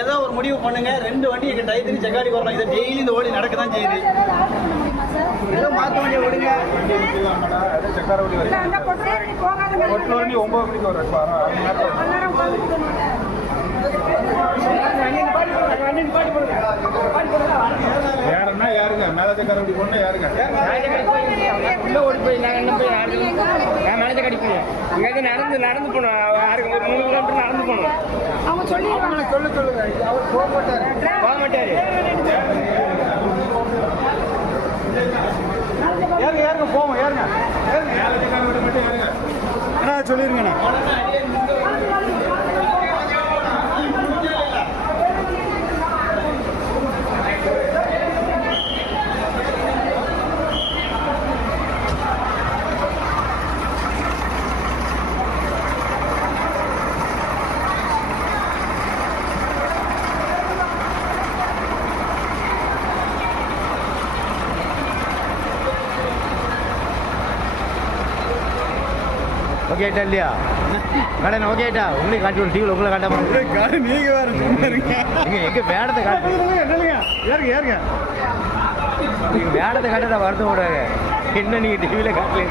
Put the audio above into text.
ஏதோ ஒரு முடிவு பண்ணுங்க. ரெண்டு வண்டி எங்க டயத்துக்கு செக்காடி வரலாம் இது டெய்லி இந்த ஓடி நடக்க தான் செய்யுது. ஏதோ மாத்த வண்டியை விடுங்க ஒட்டு வண்டி ஒன்பது மணிக்கு நேரம் யாருன்னா யாருங்க? மேல சக்கர வண்டி போனா யாருங்க? உள்ள ஓடி போய் நாங்கள் என்ன போய் நடந்து நான் மனதை கடிக்கணும் இங்கே நடந்து நடந்து போனோம். யாருக்கு ஒரு மூணு கிலோமீட்டர் நடந்து போனோம். அவங்க சொல்லிடுவாங்க. சொல்ல சொல்லுங்க. அவர் போக மாட்டாரு. போக மாட்டாரு. ஏறுங்க ஏறுங்க போவோம் ஏறுங்க. ஏறுங்க. அண்ணா சொல்லிருங்கண்ணா ஓகேட்டா இல்லையா மேடம் ஓகேட்டா உங்களுக்கு காட்டி ஒரு டிவியில் உங்களை காட்டாம காடு நீங்க வேற சும்மா இருங்க. நீங்க எங்க மேடத்தை காட்டு என்னங்க ஏறுங்க ஏறுங்க. நீங்க மேடத்தை காட்ட வருத்தம் விடாங்க என்ன நீங்க டிவியில் காட்டல